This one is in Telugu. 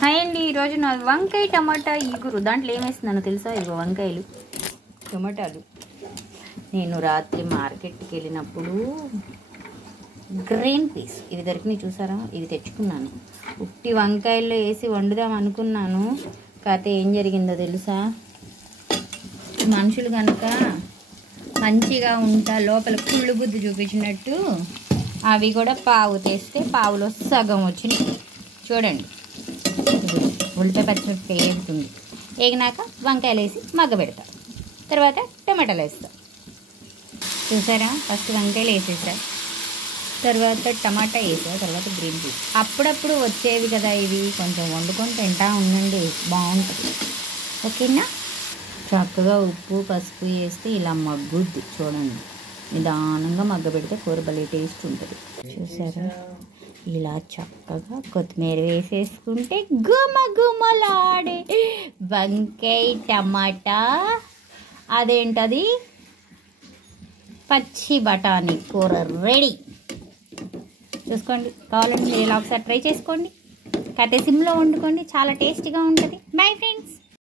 హాయ్ అండి, ఈరోజు నా వంకాయ టమాటా ఇగురు. దాంట్లో ఏమేస్తున్నానో తెలుసా? ఇగో వంకాయలు, టమాటాలు. నేను రాత్రి మార్కెట్కి వెళ్ళినప్పుడు గ్రీన్ పీస్ ఇవి దొరికినాయి, చూసారా? ఇవి తెచ్చుకున్నాను. ఉట్టి వంకాయల్లో వేసి వండుదాం అనుకున్నాను. కాకపోతే ఏం జరిగిందో తెలుసా? మనుషులు కనుక మంచిగా ఉంటా లోపల కుళ్ళు బుద్ధి చూపించినట్టు అవి కూడా పావు తెస్తే పావులో సగం వచ్చినాయి. చూడండి, ఉల్లిపాయ పచ్చిమిరపకాయ వేగుతుంది. వేగినాక వంకాయలు వేసి మగ్గబెడతా, తర్వాత టమాటాలు వేస్తా. చూసారా? ఫస్ట్ వంకాయలు వేసేసా, తర్వాత టమాటా వేసా, తర్వాత గ్రీన్ పీస్. అప్పుడప్పుడు వచ్చేవి కదా ఇవి, కొంచెం వండుకొని తింటా ఉండండి, బాగుంటుంది. ఓకేనా? చక్కగా ఉప్పు పసుపు వేస్తే ఇలా మగ్గుద్ది. చూడండి, నిదానంగా మగ్గబెడితే కూర భలే టేస్ట్ ఉంటుంది. చూసారా? ఇలా చక్కగా కొత్తిమీర వేసేసుకుంటే గుమగుమలాడే వంకాయ టమాటా, అదేంటది పచ్చి బఠానీ కూర రెడీ. చూసుకోండి, కావాలంటే మీరు ఇలా ఒకసారి ట్రై చేసుకోండి. కాకపోతే సిమ్లో వండుకోండి, చాలా టేస్టీగా ఉంటుంది. Bye friends.